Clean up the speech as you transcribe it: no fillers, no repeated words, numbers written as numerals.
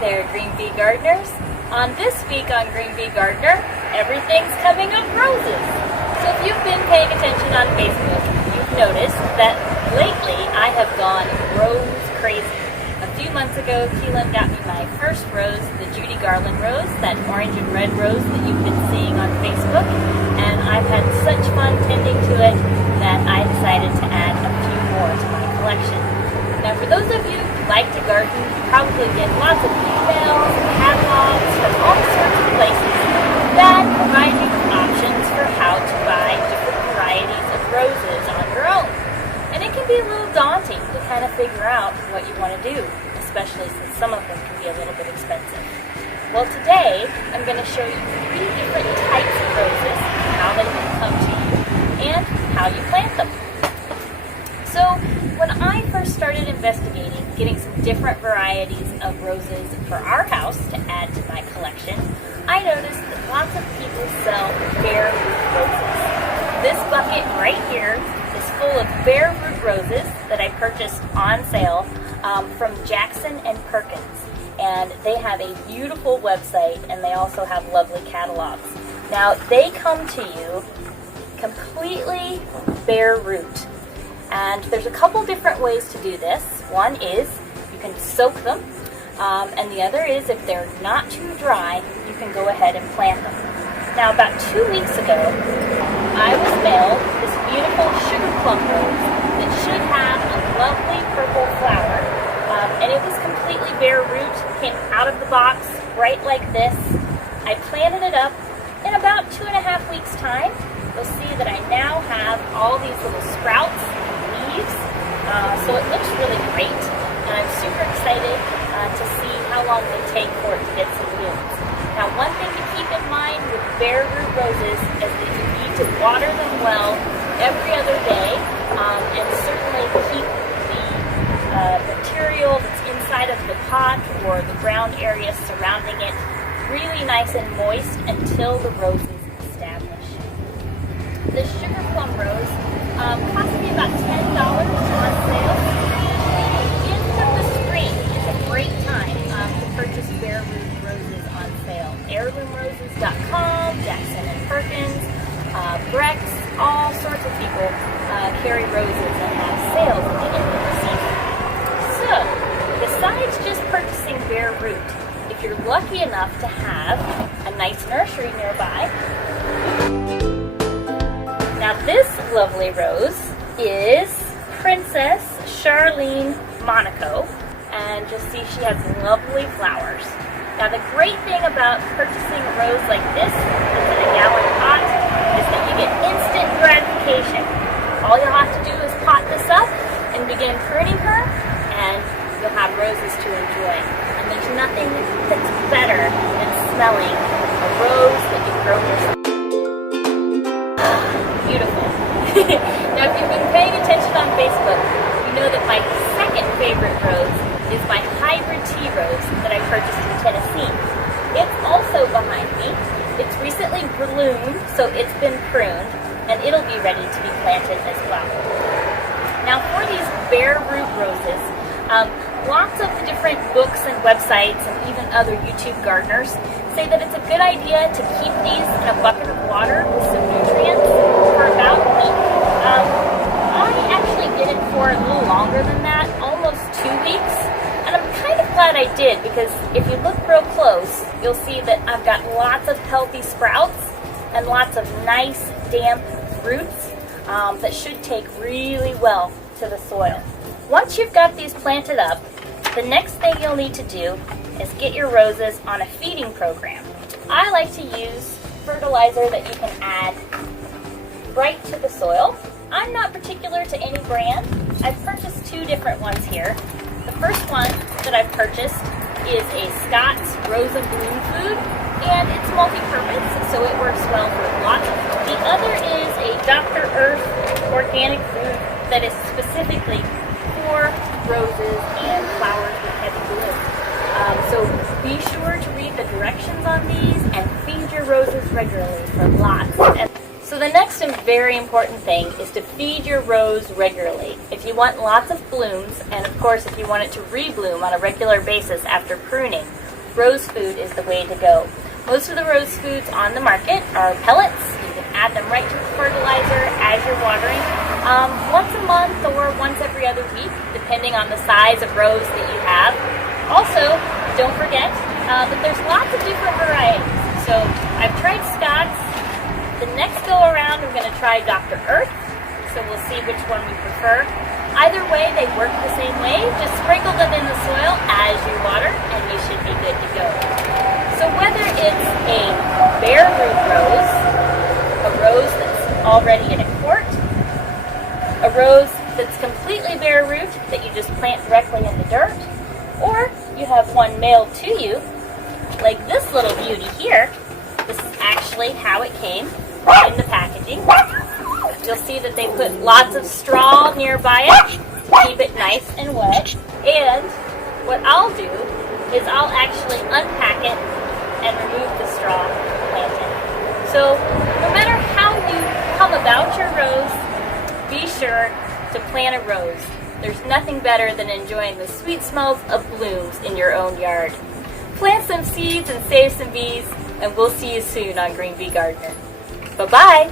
there, Green Bee Gardeners. On this week on Green Bee Gardener, everything's coming up roses. So if you've been paying attention on Facebook, you've noticed that lately I have gone rose crazy. A few months ago, Keelan got me my first rose, the Judy Garland rose, that orange and red rose that you've been seeing on Facebook, and I've had such fun tending to it that I decided to add a few more to my collection. Now, for those of you who like to garden, you probably get lots of emails and catalogs from all sorts of places that provide you with options for how to buy different varieties of roses on your own. And it can be a little daunting to kind of figure out what you want to do, especially since some of them can be a little bit expensive. Well, today I'm going to show you 3 different types of roses, how they can come to you, and how you plant them. So, when I first started investigating getting some different varieties of roses for our house to add to my collection, I noticed that lots of people sell bare root roses. This bucket right here is full of bare root roses that I purchased on sale from Jackson and Perkins. And they have a beautiful website, and they also have lovely catalogs. Now, they come to you completely bare root. And there's a couple different ways to do this. One is you can soak them, and the other is if they're not too dry, you can go ahead and plant them. Now, about 2 weeks ago, I was mailed this beautiful sugar plum rose that should have a lovely purple flower, and it was completely bare root, came out of the box right like this. I planted it up in about 2.5 weeks' time. You'll see that I now have all these little sprouts and leaves, so it looks really great, and I'm super excited to see how long they take for it to get some blooms. Now, one thing to keep in mind with bare root roses is that you need to water them well every other day, and certainly keep the material that's inside of the pot or the ground area surrounding it really nice and moist until the rose is established. The sugar plum rose cost me about $10 on sale. The end of the spring is a great time to purchase bare root roses on sale. Heirloomroses.com, Jackson and Perkins, Brex, all sorts of people carry roses and have sales at the end of the season. So, besides just purchasing bare root, if you're lucky enough to have a nice nursery nearby. Now, this lovely rose is Princess Charlene Monaco, and you'll see she has lovely flowers. Now, the great thing about purchasing a rose like this that's in a gallon pot is that you get instant gratification. All you'll have to do is pot this up and begin pruning her, and you'll have roses to enjoy. And there's nothing that's better than smelling a rose that you've grown yourself. Beautiful. Now, if you've been paying attention on Facebook, you know that my second favorite rose is my hybrid tea rose that I purchased in Tennessee. It's also behind me. It's recently bloomed, so it's been pruned, and it'll be ready to be planted as well. Now, for these bare root roses, lots of the different books and websites and even other YouTube gardeners say that it's a good idea to keep these in a bucket of water with some nutrients for about a week. I actually did it for a little longer than that, almost 2 weeks, and I'm kind of glad I did, because if you look real close, you'll see that I've got lots of healthy sprouts and lots of nice damp roots that should take really well to the soil. Once you've got these planted up, the next thing you'll need to do is get your roses on a feeding program. I like to use fertilizer that you can add right to the soil. I'm not particular to any brand. I've purchased 2 different ones here. The first one that I've purchased is a Scott's Rose and Bloom Food, and it's multi-purpose, so it works well for lots of food. The other is a Dr. Earth organic food that is specifically for roses and flowers with heavy bloom. So be sure to read the directions on these and feed your roses regularly for lots. So the next and very important thing is to feed your rose regularly. If you want lots of blooms, and of course if you want it to rebloom on a regular basis after pruning, rose food is the way to go. Most of the rose foods on the market are pellets. You can add them right to the fertilizer as you're watering, once a month or once every other week, depending on the size of rose that you have. Also, don't forget that there's lots of different varieties. So I've tried Scott's. The next go around, I'm going to try Dr. Earth. So we'll see which one we prefer. Either way, they work the same way. Just sprinkle them in the soil as you water, and you should be good to go. So whether it's a bare root rose, a rose that's already in a quart, a rose that's completely bare root that you just plant directly in the dirt, or you have one mailed to you, like this little beauty here. This is actually how it came in the packaging. You'll see that they put lots of straw nearby it to keep it nice and wet. And what I'll do is I'll actually unpack it and remove the straw and plant it. So no matter how you come about your rose, be sure to plant a rose. There's nothing better than enjoying the sweet smells of blooms in your own yard. Plant some seeds and save some bees, and we'll see you soon on Green Bee Gardener. Bye-bye!